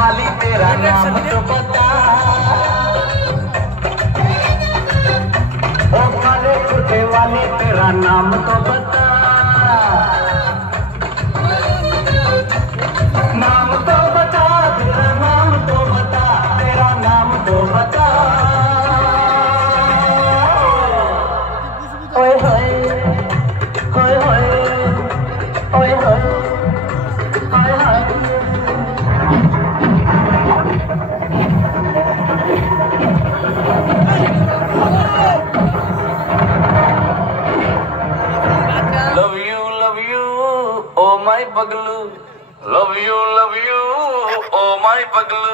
वाली तेरा नाम तो बता, ओ काले कुर्ते वाली तेरा नाम तो बता, नाम तो बता, तेरा नाम तो बता, तेरा नाम तो बता। ओए होए होए होए ओए होए हाय हाय। Oh my paglu, love you, oh my paglu.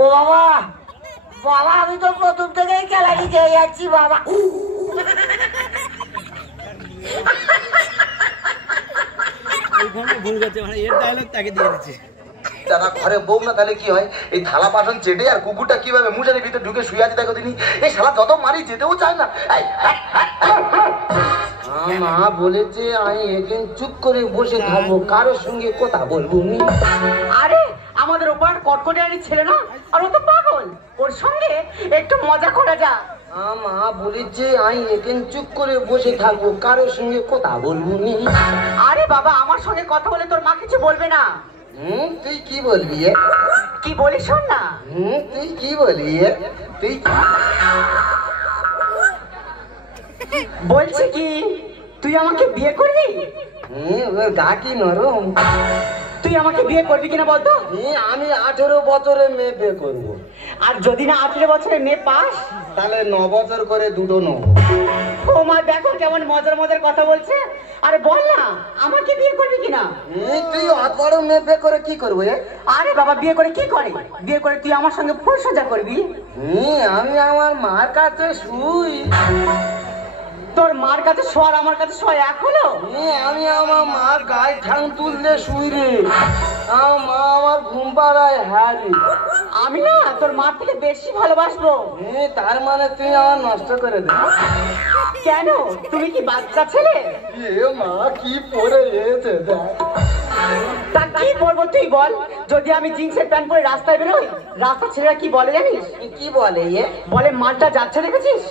ও বাবা বাবা আমি তো প্রথম থেকেই খেলাটি খেয়ে যাচ্ছি বাবা। ভুল করছে মানে এর ডায়লগ তাকে দিয়ে দিচ্ছে। দাদা ঘরে বউ না তাহলে কি হয়, এই থালা বাসন চেটে আর কুকুরটা কিভাবে মুজারের ভিতরে ঢুকে শুয়ে আছে দেখো দিনি। এই শালা যত মারি যেতেও চায় না। মা বলেছে আমি একদিন চুপ করে বসে থাকবো, কারোর সঙ্গে কথা বলবো নি। আরে আমাদের ওপর কটকটিয়ারি ছেলে না, আর ও তো পাগল, ওর সঙ্গে একটু মজা করা যাক। মা বলেছে আমি একদিন চুপ করে বসে থাকবো, কারোর সঙ্গে কথা বলবো নি। আরে বাবা আমার সঙ্গে কথা বলে তোর মা কিছু বলবে না। তুই কি বলবি? কি বলিস শোন না। তুই কি বলবি? তুই বলছি কি তুই আমাকে বিয়ে করবি? ওর গা কি নরম। তুই আমাকে বিয়ে করবি কিনা বলতো? আমি 18 বছরের মেয়ে বিয়ে করবো। আর যদি না 18 বছরের মেয়ে পাস তাহলে 9 বছর করে দুটো নেব। ও মা দেখো কেমন মজার মজার কথা বলছে। আরে বল না আমাকে বিয়ে করবি কিনা? তুই অত বড় মেয়ে বিয়ে করে কি করবো? আরে বাবা বিয়ে করে কি করে? বিয়ে করে তুই আমার সঙ্গে ফুল সজ্জা করবি। আমি আমার মার কাছে শুই। তোর মার কাছে শোয়ার আমার কাছে শোয়া এক হলো? আমি আমার মার গায়ে ঠাং তুললে শুই রে। আমার মা আমার ঘুম পাড়ায়। হ্যাঁ রে আমি না তোর মার থেকে বেশি ভালোবাসবো। তার মানে তুই আমার নষ্ট করে দে। কেন তুমি কি বাচ্চা ছেলে? মা কি পরে এসেছে। তা কি বলবো তুই বল। যদি আমি জিন্সের প্যান্ট পরে রাস্তায় বেরোই, রাস্তা ছেলেরা কি বলে জানিস? কি বলে? বলে মালটা যাচ্ছে দেখেছিস।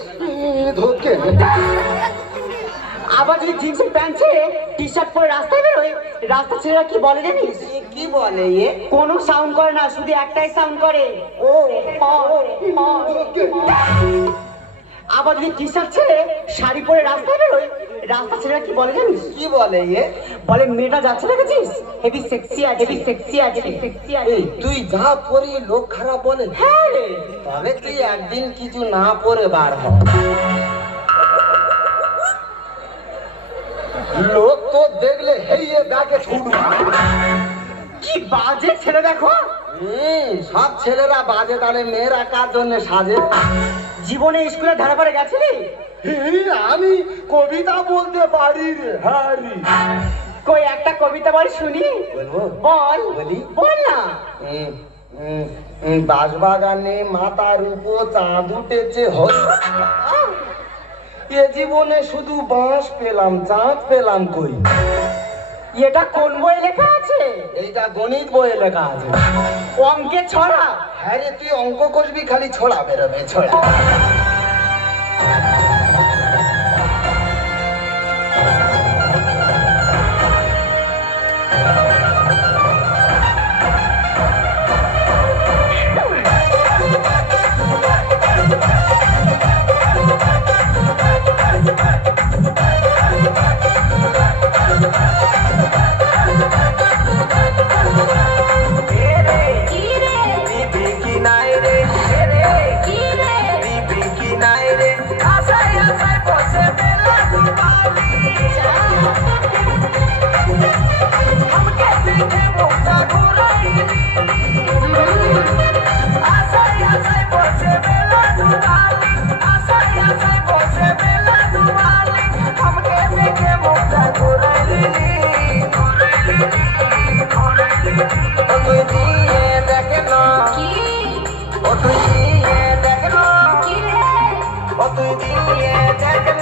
আবার যদি জিন্সের প্যান্ট ছেড়ে টি শার্ট পরে রাস্তায় বেরোয়, রাস্তা ছেলেরা কি বলে জানিস? কি বলে? কোনো সাউন্ড করে না, শুধু একটাই সাউন্ড করে। ও আবার যদি টি শার্ট ছেড়ে শাড়ি পরে রাস্তায় বেরোয়, রাস্তা ছেলেরা কি বলে জানিস? কি বলে? বলে মেয়েটা যাচ্ছে দেখেছিস, হেভি সেক্সি আছে, হেভি সেক্সি আছে, সেক্সি আছে। তুই যা পরি লোক খারাপ বলে? হ্যাঁ রে। তবে তুই একদিন কিছু না পরে বার হ, লোক তো দেখলে হেইয়ে গাকে ছুটবে। কি বাজে ছেলে দেখো। সব ছেলেরা বাজে, তাহলে মেয়েরা কার জন্য সাজে? জীবনে স্কুলে ধারা পড়ে গেছিলি? আমি কবিতা বলতে পারি রে। কই একটা কবিতা বল শুনি। বল বল না। বাঁশবাগানে মাথার উপর চাঁদ উঠেছে, এ জীবনে শুধু বাঁশ পেলাম, চাঁদ পেলাম কই। এটা কোন বই লেখা আছে? এইটা গণিত বইয়ে লেখা আছে। অঙ্কে ছড়া? হ্যাঁ রে, তুই অঙ্ক করবি, খালি ছড়া বেরোবে, ছড়া। তুই দিয়ে দেখ